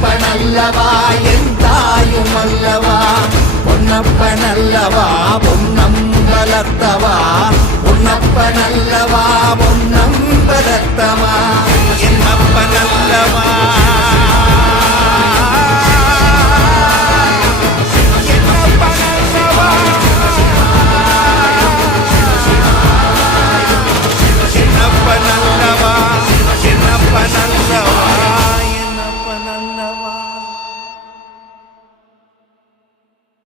பொன்னப்பனல்லவா என் தாயும் அல்லவா பொன்னப்பனல்லவா பொன்னம்பலத்தவா பொன்னப்பனல்லவா பொன்னம்பலத்தவா என் அப்பனல்லவா